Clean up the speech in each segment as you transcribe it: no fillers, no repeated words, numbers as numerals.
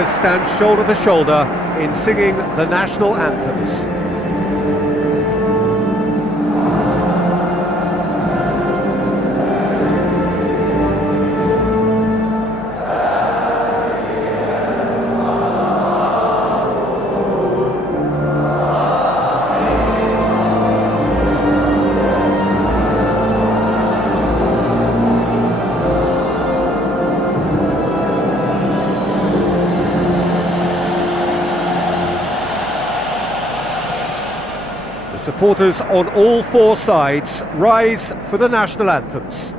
players stand shoulder to shoulder in singing the national anthems. Supporters on all four sides rise for the national anthems.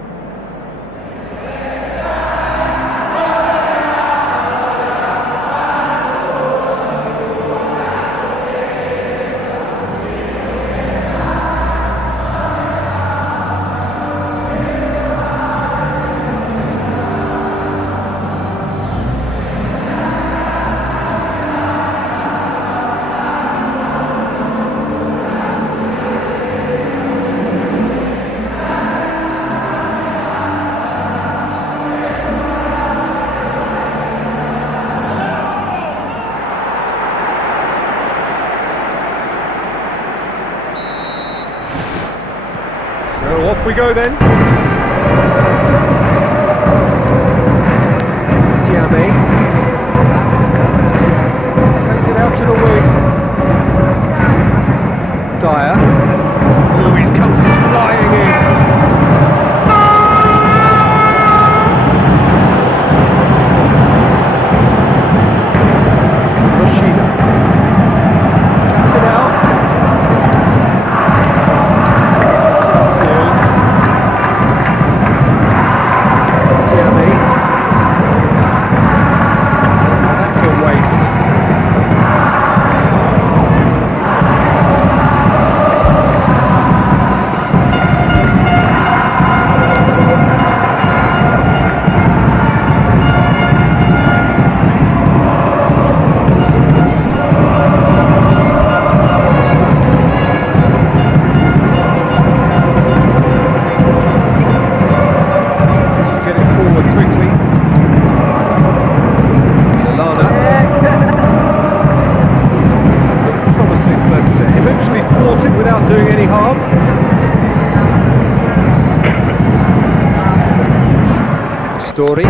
So off we go then. Diame plays it out to the wing. Dyer. Oh, he's come flying in. Eventually thwarted without doing any harm. Story.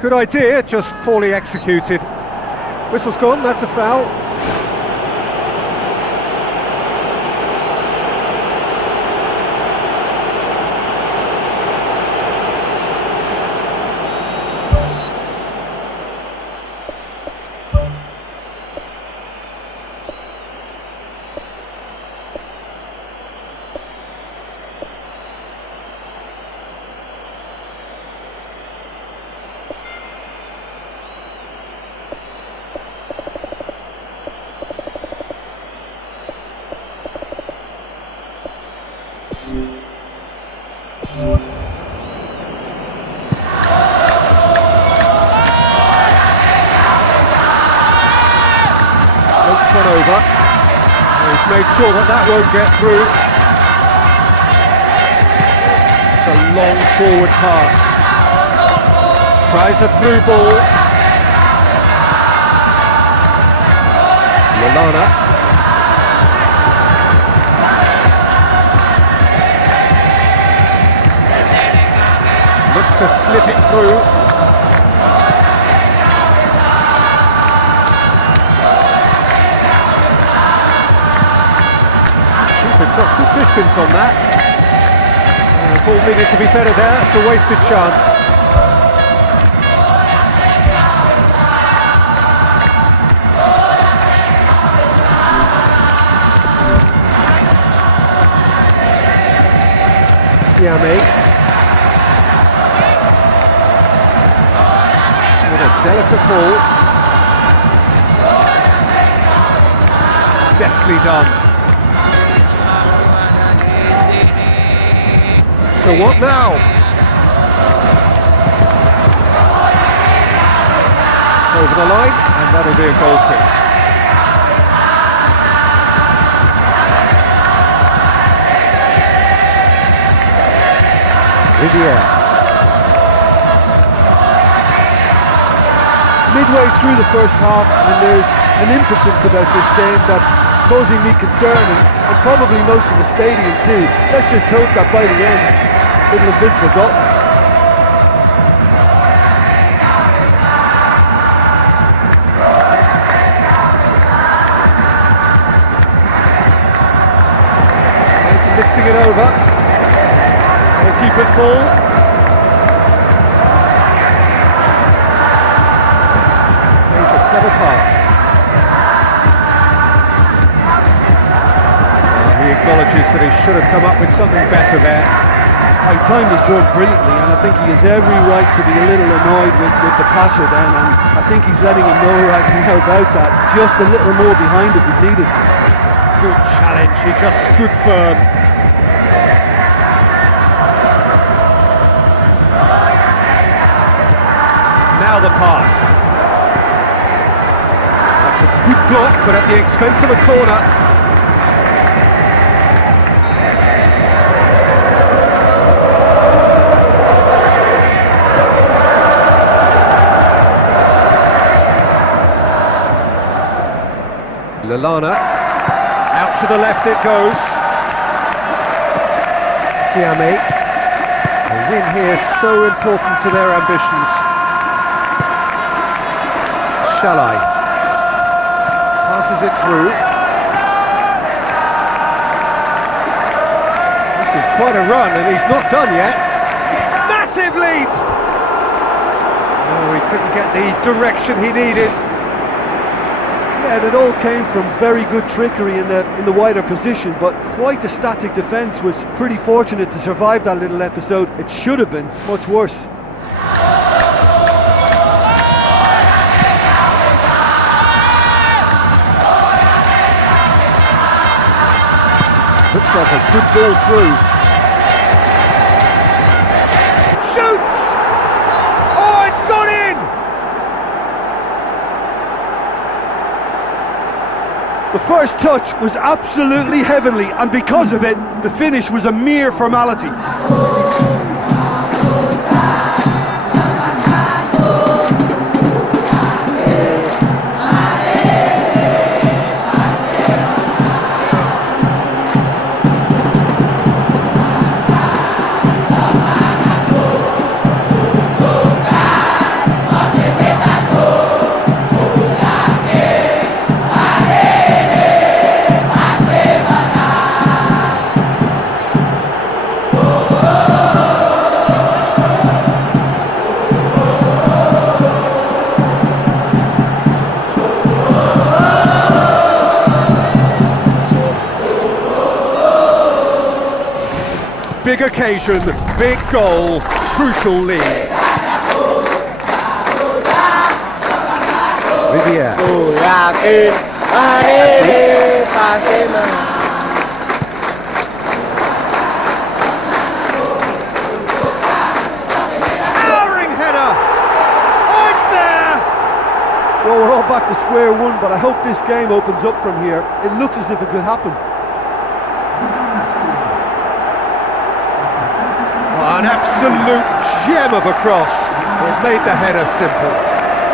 Good idea, just poorly executed. Whistle's gone, that's a foul. Looks one over. He's made sure that that won't get through. It's a long forward pass. Tries a through ball. Lallana. Looks to slip it through. Keeper's got good distance on that. The ball needed to be better there. It's a wasted chance. Tiame. With a delicate ball. Deftly done. So what now? It's over the line, and that'll be a goal kick. Riviere. Midway through the first half, and there's an impotence about this game that's causing me concern, and probably most of the stadium too. Let's just hope that by the end it'll have been forgotten. He's lifting it over. The keeper's ball. Clever pass. He acknowledges that he should have come up with something better there. He timed this run brilliantly, and I think he has every right to be a little annoyed with the passer then, and I think he's letting him know right now about that. Just a little more behind it was needed. Good challenge, he just stood firm. Now the pass. That's a good block, but at the expense of a corner. Lallana, out to the left it goes. Tiame. A win here is so important to their ambitions. Shalai. Passes it through. This is quite a run, and he's not done yet. Massive leap! Oh, he couldn't get the direction he needed. Yeah, and it all came from very good trickery in the wider position, but quite a static defence. Was pretty fortunate to survive that little episode. It should have been much worse. Looks like a good ball through. Shoots! Oh, it's gone in! The first touch was absolutely heavenly, and because of it, the finish was a mere formality. big occasion, big goal, crucial lead. Vivier. Towering header! Oh, it's there! Well, we're all back to square one, but I hope this game opens up from here. It looks as if it could happen. An absolute gem of a cross. It made the header simple.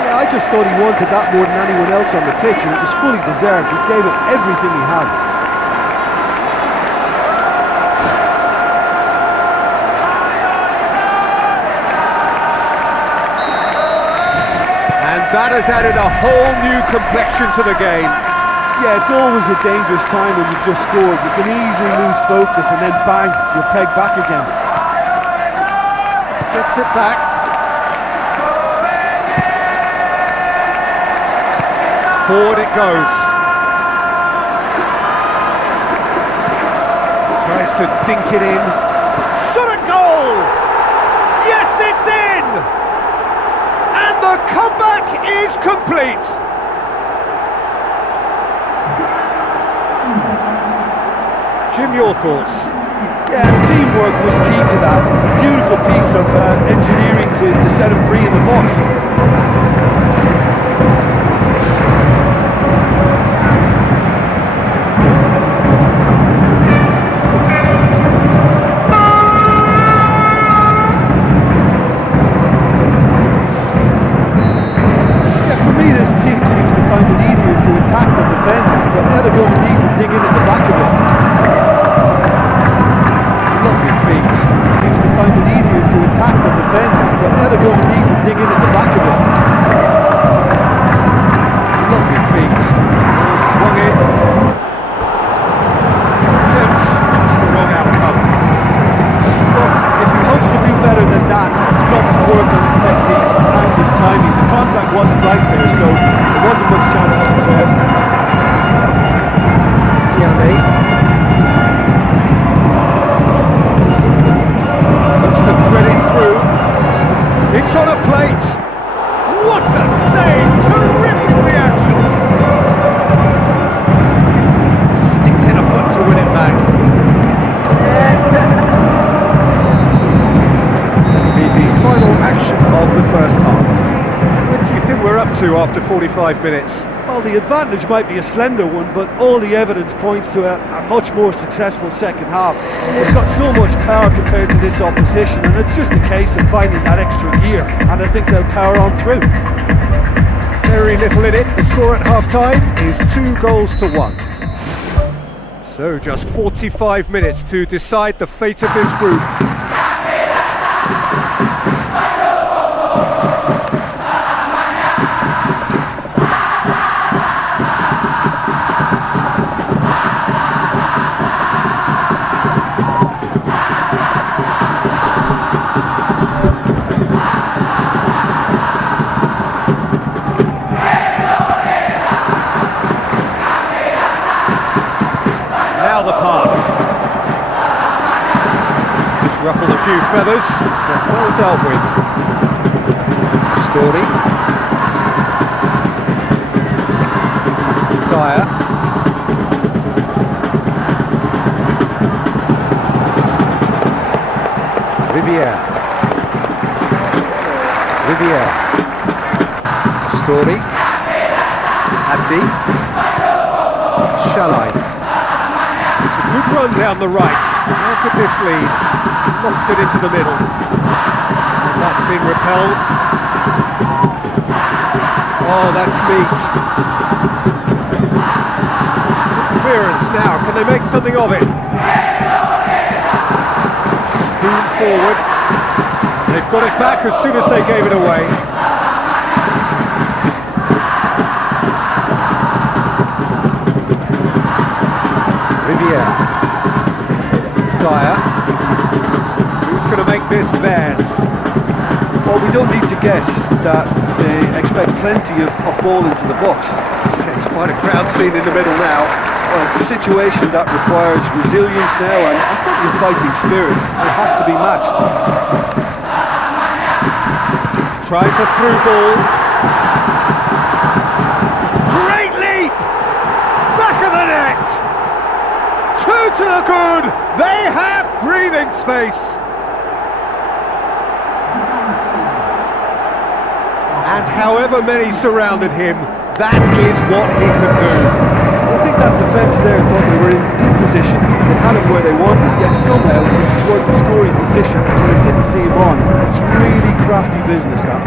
Yeah, I just thought he wanted that more than anyone else on the pitch, and it was fully deserved. He gave it everything he had. And that has added a whole new complexion to the game. Yeah, it's always a dangerous time when you've just scored. You can easily lose focus and then bang, you're pegged back again. Gets it back. Forward it goes. Tries to dink it in. Shot at goal! Yes, it's in! And the comeback is complete! Jim, your thoughts? Yeah, teamwork was key to that. Beautiful piece of engineering to set him free in the box. Yeah, for me this team seems to find it easier to attack than defend, but now they're going to need to dig in at the back of it. Lovely feet. Seems to find it easier to attack than defend, but now they're going to need to dig in at the back of it. Lovely feet. All swung in. Attempt. The wrong outcome. Well, if he hopes to do better than that, he's got to work on his technique and his timing. The contact wasn't right there, so there wasn't much chance of success. Gianni. To thread it through. It's on a plate. What a save! Terrific reactions. Sticks in a foot to win it back. That'll be the final action of the first half. What do you think we're up to after 45 minutes? Well, the advantage might be a slender one, but all the evidence points to a much more successful second half. We've got so much power compared to this opposition, and it's just a case of finding that extra gear, and I think they'll power on through. Very little in it. The score at half-time is 2-1. So just 45 minutes to decide the fate of this group. Now the pass. It's ruffled a few feathers, but well dealt with. Story. Dyer. Vivier. Story. Abdi. Shalai. It's a good run down the right. How could this lead? Lofted into the middle. And that's been repelled. Oh, that's neat. Good clearance now. Can they make something of it? Spoon forward. They've got it back as soon as they gave it away. Vivier. Dyer. Who's going to make this theirs? Well, we don't need to guess that they expect plenty of ball into the box. It's quite a crowd scene in the middle now. Well, it's a situation that requires resilience now and plenty of fighting spirit. It has to be matched. Tries a through ball. Great leap! Back of the net! Two to the good! They have breathing space! And however many surrounded him, that is what he could do. I think that defence there thought they were in good position. They had him where they wanted, yet somehow he toward the scoring position when it didn't see him on. It's really crafty business, that.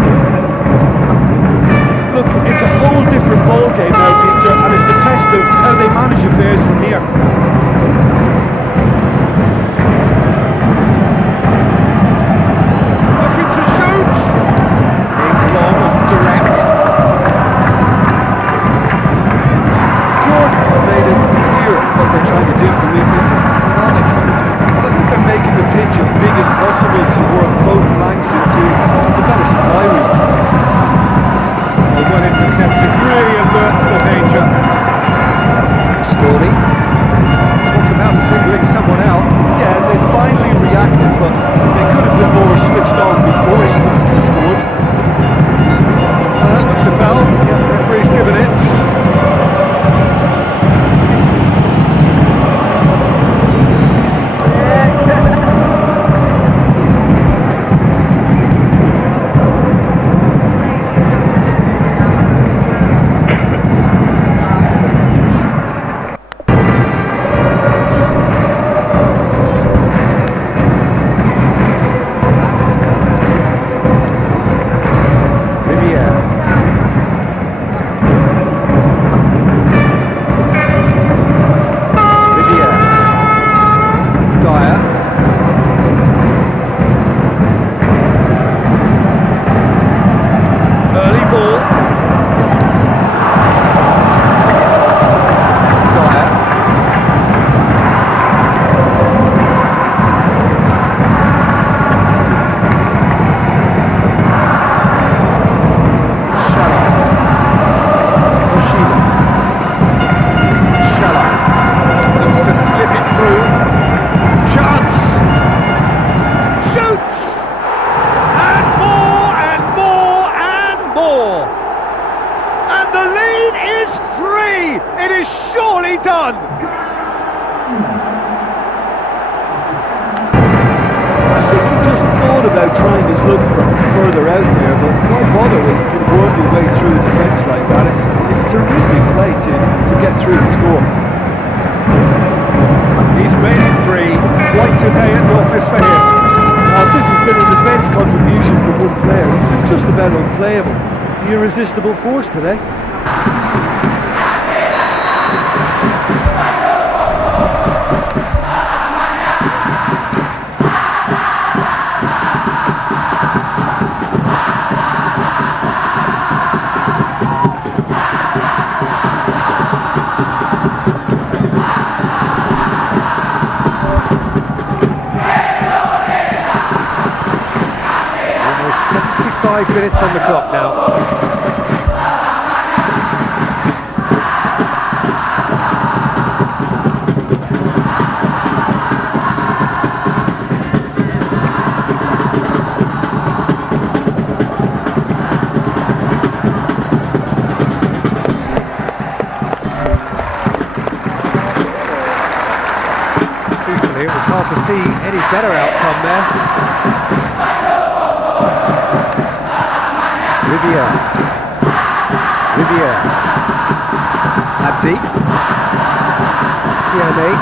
Look, it's a whole different ball game now, Peter, and it's a test of how they manage affairs from here. Looking to shoot! Big, long and direct. Made it clear what they're trying to do for me, Peter. What are they trying to do? Well, I think they're making the pitch as big as possible to work both flanks into better supply routes. Well intercepted, really alert to the danger. Storey. Talk about singling someone out. Yeah, and they finally reacted, but they could have been more switched on before he scored. That looks a foul. Yeah, the referee's given it. Surely done! I think he just thought about trying his luck from further out there, but why bother when you can worm your way through a defence like that? It's terrific play to get through and score. He's made it three. Quite a day at the office for him. This has been an immense contribution from one player. He's been just about unplayable. The irresistible force today. Almost 75 minutes on the clock now. Truthfully, it was hard to see any better outcome there. Riviere, Abdi, Tierney,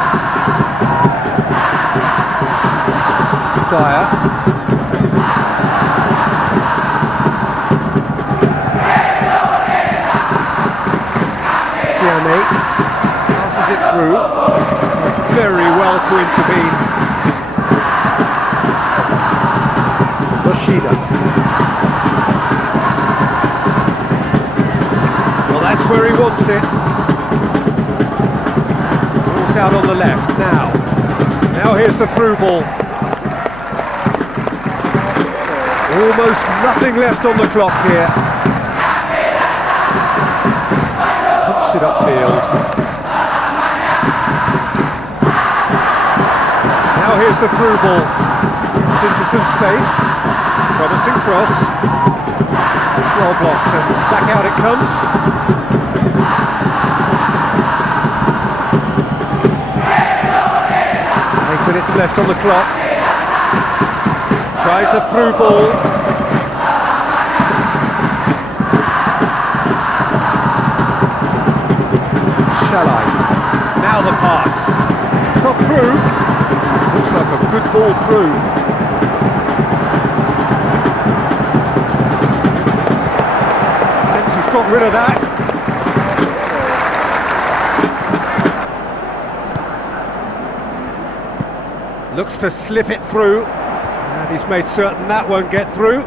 Dyer, Tierney, passes it through, very well to intervene. Yoshida. That's where he wants it. Ball's out on the left now. Now here's the through ball. Almost nothing left on the clock here. Pumps it upfield. Now here's the through ball. It's into some space. Promising cross. It's well blocked and back out it comes. 5 minutes left on the clock. Tries a through ball. Shalai. Now the pass. It's got through. Looks like a good ball through. He's got rid of that. Looks to slip it through. And he's made certain that won't get through.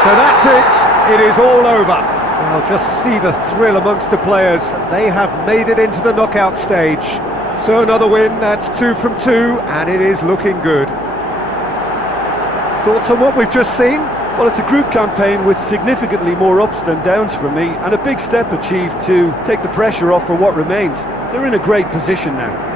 So that's it. It is all over. Well, just see the thrill amongst the players. They have made it into the knockout stage. So another win, that's 2 from 2, and it is looking good. Thoughts on what we've just seen? Well, it's a group campaign with significantly more ups than downs for me, and a big step achieved to take the pressure off for what remains. They're in a great position now.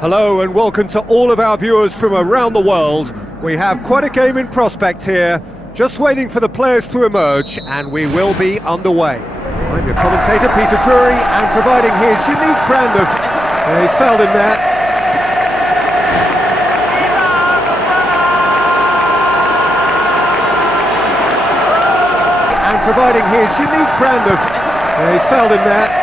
Hello and welcome to all of our viewers from around the world. We have quite a game in prospect here, just waiting for the players to emerge, and we will be underway. I'm your commentator, Peter Drury, and providing his unique brand of... he's fouled him there. And providing his unique brand of... he's fouled him there.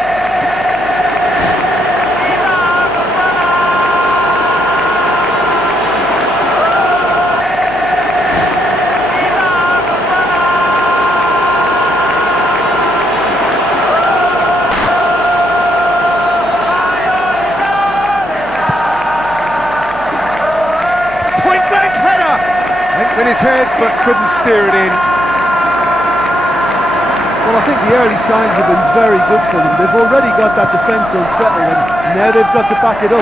In his head, but couldn't steer it in. Well, I think the early signs have been very good for them. They've already got that defence unsettled, and now they've got to back it up.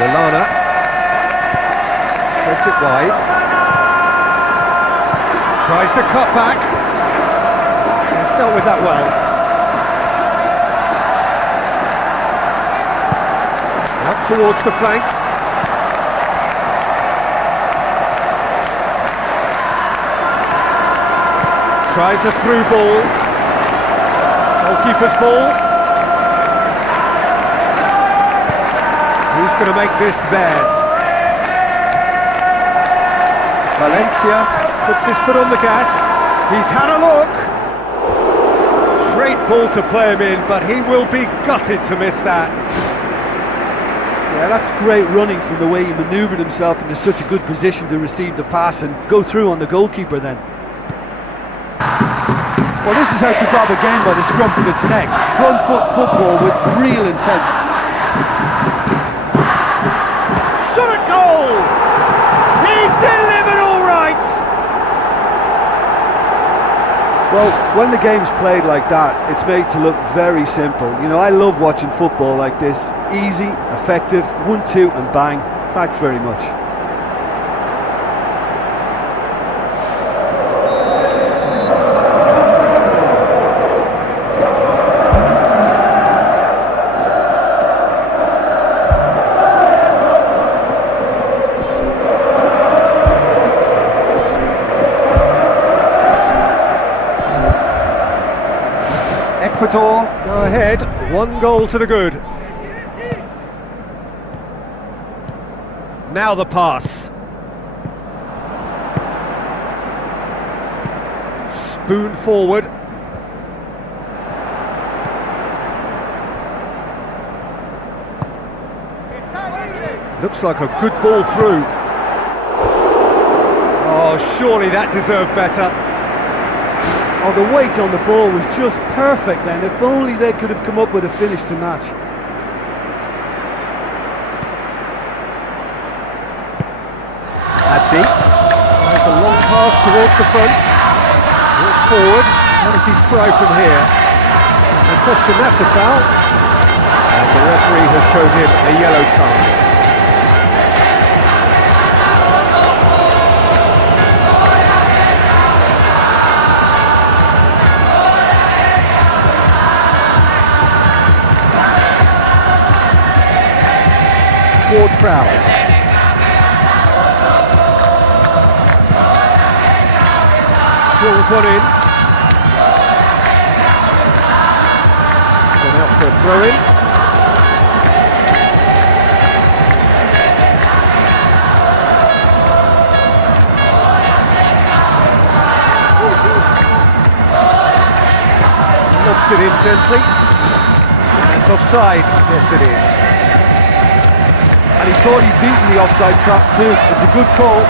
Lallana spreads it wide. Tries to cut back. He's dealt with that well. Out towards the flank. Tries a through ball. Goalkeeper's ball. Who's going to make this theirs? Valencia puts his foot on the gas. He's had a look. Great ball to play him in, but he will be gutted to miss that. Yeah, that's great running from the way he manoeuvred himself into such a good position to receive the pass and go through on the goalkeeper then. Well, this is how to grab a game by the scruff of its neck. Front foot football with real intent. Shot at goal! He's delivered all right! Well, when the game's played like that, it's made to look very simple. You know, I love watching football like this. Easy, effective, 1-2 and bang. Thanks very much. Ecuador go ahead, 1 goal to the good. Now the pass. Spoon forward. Looks like a good ball through. Oh, surely that deserved better. Oh, the weight on the ball was just perfect then. If only they could have come up with a finish to match. Abdi has a long pass towards the front. Walk forward. How does he try from here? No question that's a foul. And the referee has shown him a yellow card. Prowse. Drills one in. Gone out for a throw in. Lobs it in gently. That's offside. Yes, it is. And he thought he'd beaten the offside trap too. It's a good call.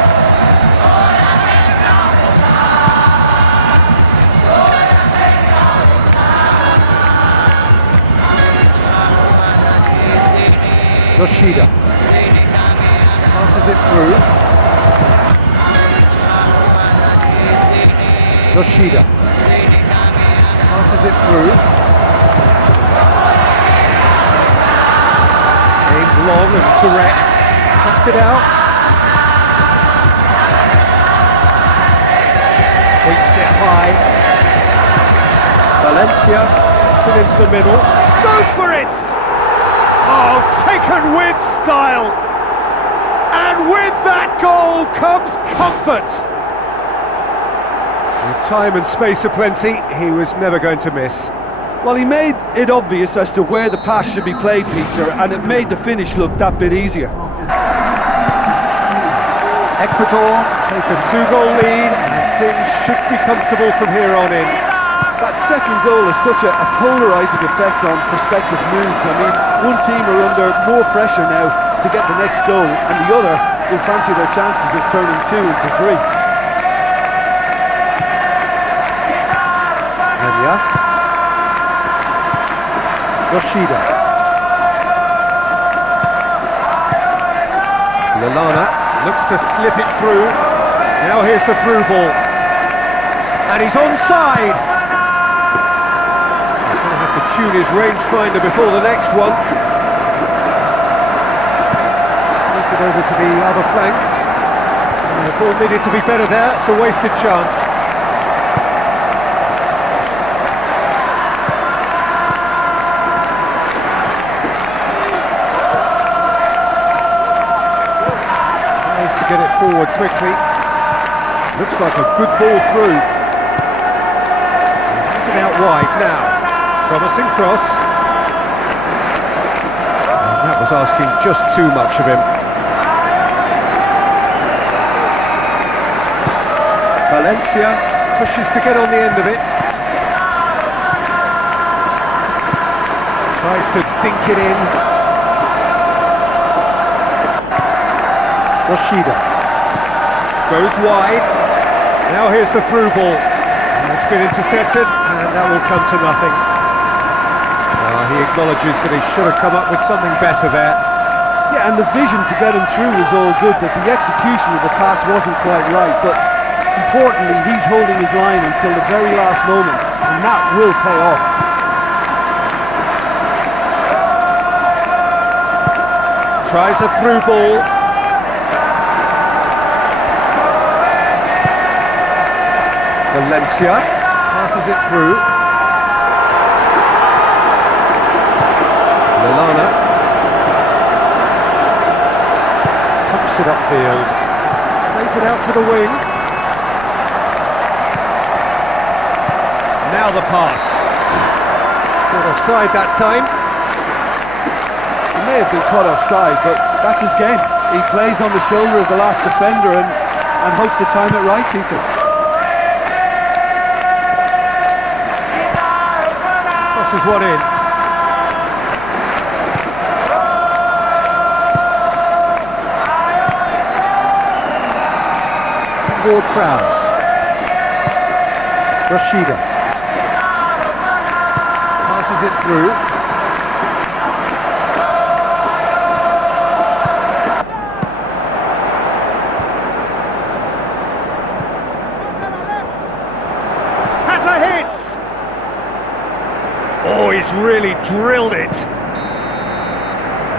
Yoshida passes it through. Yoshida passes it through. Aimed long and direct, cuts it out. Hoists it high. Valencia puts it into the middle. Goes for it! Oh, taken with style! And with that goal comes comfort! With time and space aplenty, he was never going to miss. Well, he made it obvious as to where the pass should be played, Peter, and it made the finish look that bit easier. Ecuador take a 2-goal lead, and things should be comfortable from here on in. That second goal has such a polarising effect on prospective moods. I mean, one team are under more pressure now to get the next goal, and the other will fancy their chances of turning 2 into 3. Anya. Yoshida. Lallana looks to slip it through. Now here's the through ball. And he's onside. He's going to have to tune his rangefinder before the next one. Moves it over to the other flank. And the ball needed to be better there. It's a wasted chance. Get it forward quickly. Looks like a good ball through. Puts it out wide now. Promising cross. And that was asking just too much of him. Valencia pushes to get on the end of it. Tries to dink it in. Yoshida goes wide. Now here's the through ball. And it's been intercepted, and that will come to nothing. He acknowledges that he should have come up with something better there. Yeah, and the vision to get him through was all good, but the execution of the pass wasn't quite right. But he importantly, he's holding his line until the very last moment, and that will pay off. Tries a through ball. Valencia passes it through. Lallana pumps it upfield. Plays it out to the wing. Now the pass. Got offside that time. He may have been caught offside, but that's his game. He plays on the shoulder of the last defender and hopes to time it right, Peter. Crosses one in. Inboard crowds. Rashida passes it through. Has a hit! Oh, he's really drilled it.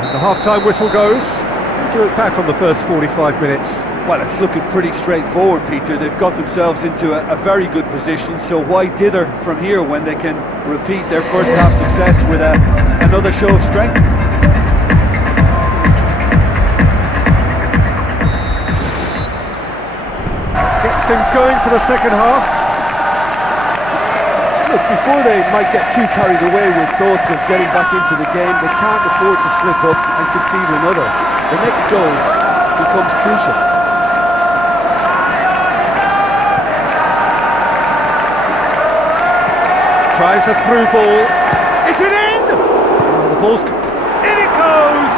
And the half-time whistle goes. How do you look back on the first 45 minutes? Well, it's looking pretty straightforward, Peter. They've got themselves into a very good position, so why dither from here when they can repeat their first half success with another show of strength? Gets things going for the second half. Look, before they might get too carried away with thoughts of getting back into the game, they can't afford to slip up and concede another. The next goal becomes crucial. Tries a through ball. Is it in? Oh, the ball's... In it goes!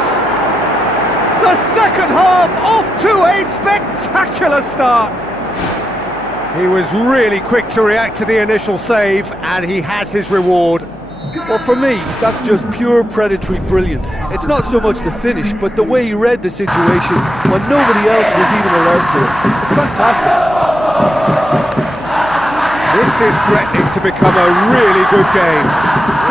The second half off to a spectacular start. He was really quick to react to the initial save, and he has his reward. Well, for me, that's just pure predatory brilliance. It's not so much the finish, but the way he read the situation when nobody else was even alert to it. It's fantastic. This is threatening to become a really good game.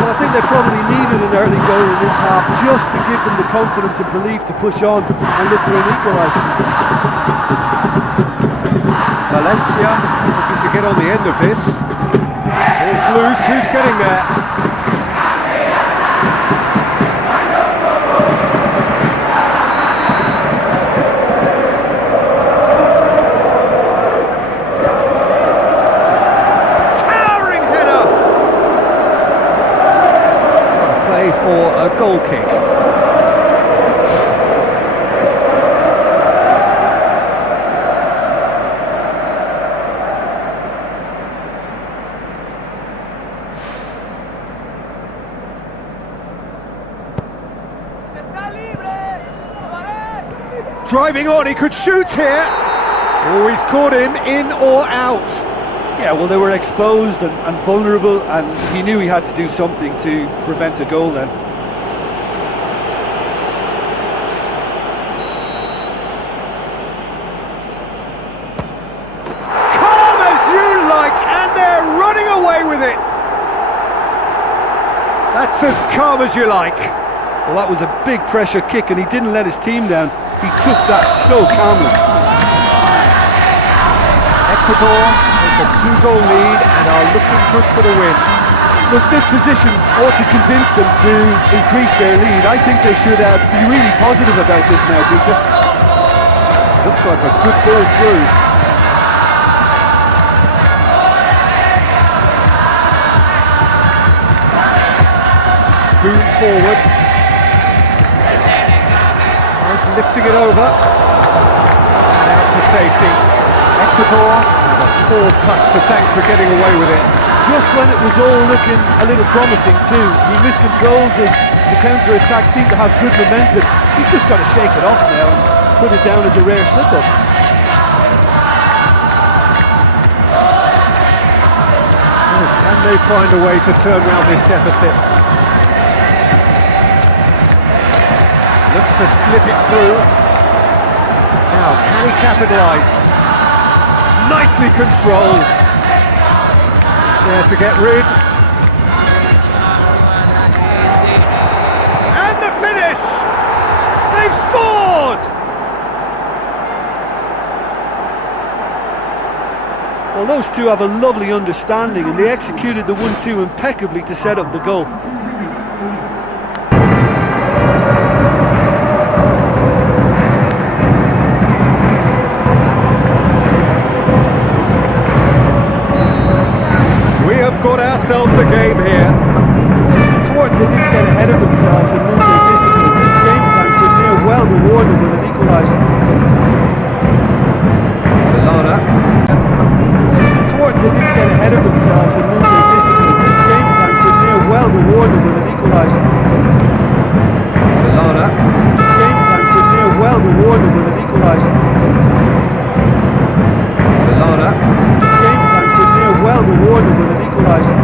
Well, I think they probably needed an early goal in this half just to give them the confidence and belief to push on and look for an equaliser. Valencia looking to get on the end of this. Ball's loose, who's getting there? For a goal kick. Driving on, he could shoot here. Oh, he's caught him in or out. Yeah, well, they were exposed and vulnerable, and he knew he had to do something to prevent a goal then. Calm as you like, and they're running away with it. That's as calm as you like. Well, that was a big pressure kick, and he didn't let his team down. He took that so calmly. Ecuador take a 2-goal lead and are looking good for the win. Look, this position ought to convince them to increase their lead. I think they should be really positive about this now, Peter. Looks like a good ball through. Spoon forward. Tries lifting it over. And out to safety. Ecuador had a poor touch to thank for getting away with it. Just when it was all looking a little promising too, he miscontrols as the counter-attack seemed to have good momentum. He's just got to shake it off now and put it down as a rare slip-up. Oh, can they find a way to turn around this deficit? Looks to slip it through. Now, can he capitalise? nicely controlled. He's there to get rid. And the finish! They've scored! Well, those two have a lovely understanding, and they executed the 1-2 impeccably to set up the goal. Got ourselves a game here. Well, it's important they didn't get ahead of themselves and lose their discipline. This game plan could near well reward them with an equaliser. Lallana. Well, it's important they didn't get ahead of themselves and lose their discipline. This game plan could near well reward them with an equaliser. Lallana. This game plan could near well reward them with an equaliser. Lallana. This game plan could near well reward them with an equaliser.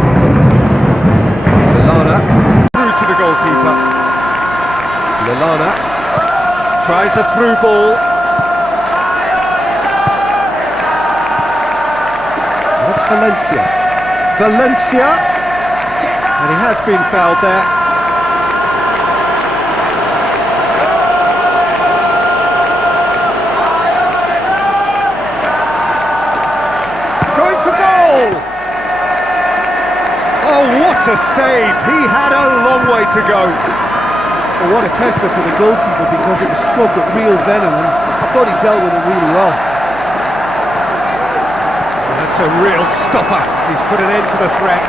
Lallana through to the goalkeeper. Lallana tries a through ball. That's Valencia. Valencia, and he has been fouled there. Going for goal! Oh, what a save! He had a long way to go. Well, what a tester for the goalkeeper, because it was struck with real venom, and I thought he dealt with it really well. That's a real stopper. He's put an end to the threat.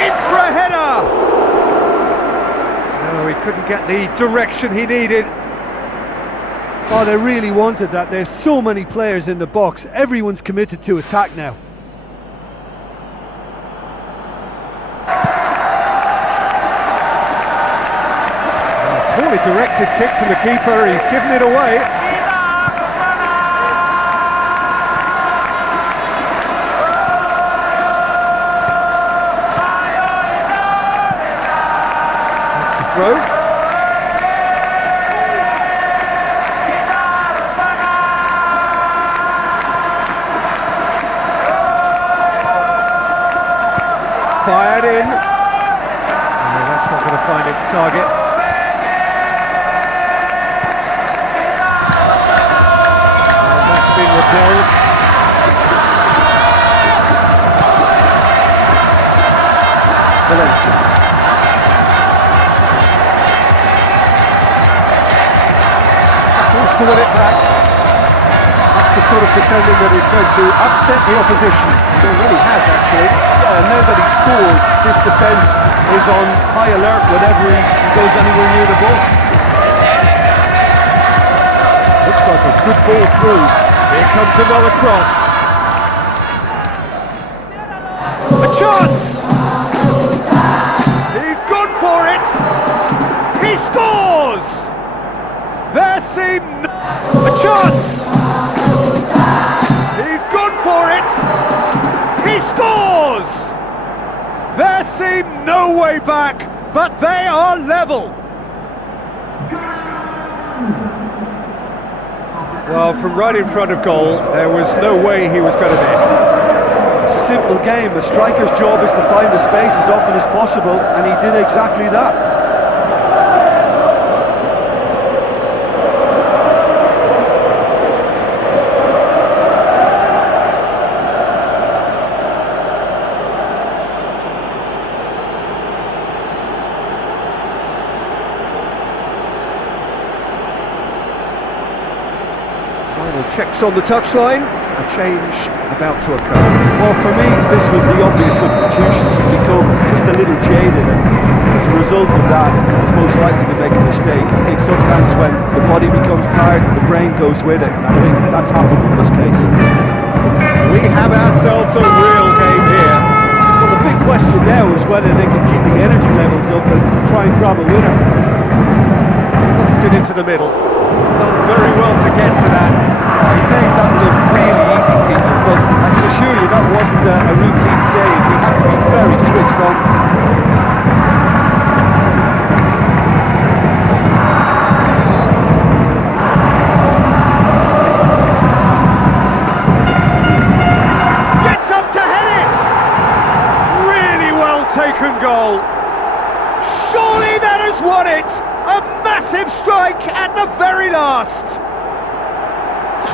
In for a header! No, he couldn't get the direction he needed. Oh, they really wanted that. There's so many players in the box. Everyone's committed to attack now. Poorly directed kick from the keeper. He's given it away. That's the throw. Fired in. No, that's not going to find its target. And that's been repelled. Valencia. Wants to win it back. That's the sort of defending that is going to upset the opposition. It already has, actually. Yeah, now that he's scored, this defence is on high alert whenever he goes anywhere near the ball. Looks like a good ball through. Here comes another cross. A chance! He's gone for it! He scores! There seemed a chance! He's gone for it! He scores! There seemed no way back, but they are level. Well, from right in front of goal, there was no way he was going to miss. It's a simple game. A striker's job is to find the space as often as possible, and he did exactly that. Final checks on the touchline, a change about to occur. Well, for me, this was the obvious substitution. He'd become just a little jaded, and as a result of that, he's most likely to make a mistake. I think sometimes when the body becomes tired, the brain goes with it, and I think that's happened in this case. We have ourselves a real game here. Well, the big question now is whether they can keep the energy levels up and try and grab a winner. Lofted into the middle. He's done very well to get to that. He made that look really easy, Peter, but I can assure you that wasn't a routine save. He had to be very switched on. Massive strike at the very last.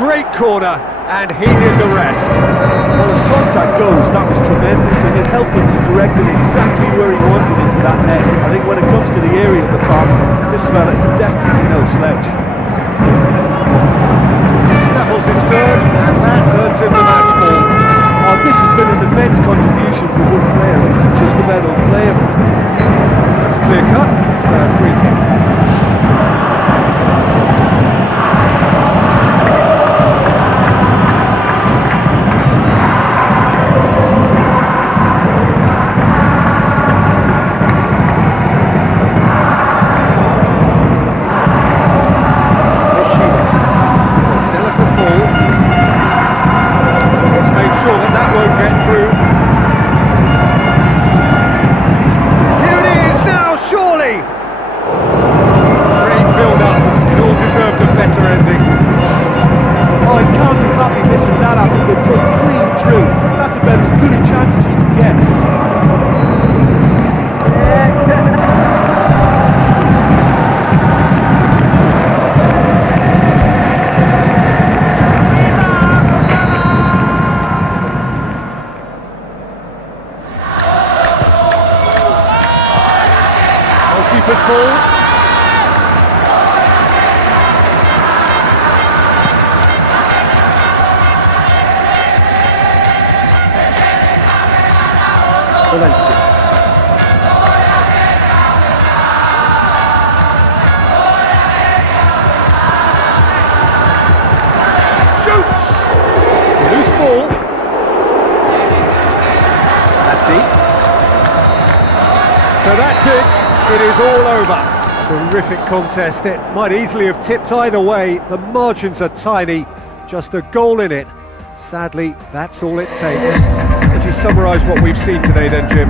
Great corner, and he did the rest. Well, as contact goes, that was tremendous, and it helped him to direct it exactly where he wanted into that net. I think when it comes to the aerial department, this fella is definitely no sledge. Snaffles his third, and that earns him the match ball. Oh, this has been an immense contribution for one player. He's been just about unplayable. That's clear cut, it's a free kick. Sure that won't get through. Here it is now, surely! Great build-up, it all deserved a better ending. Oh, he can't be happy missing that after being put clean through. That's about as good a chance as you can get. Keeper's ball. Valencia. Shoots! It's a loose ball. That deep. So that's it. It is all over. Terrific contest. It might easily have tipped either way. The margins are tiny. Just a goal in it. Sadly, that's all it takes. Would you summarise what we've seen today then, Jim?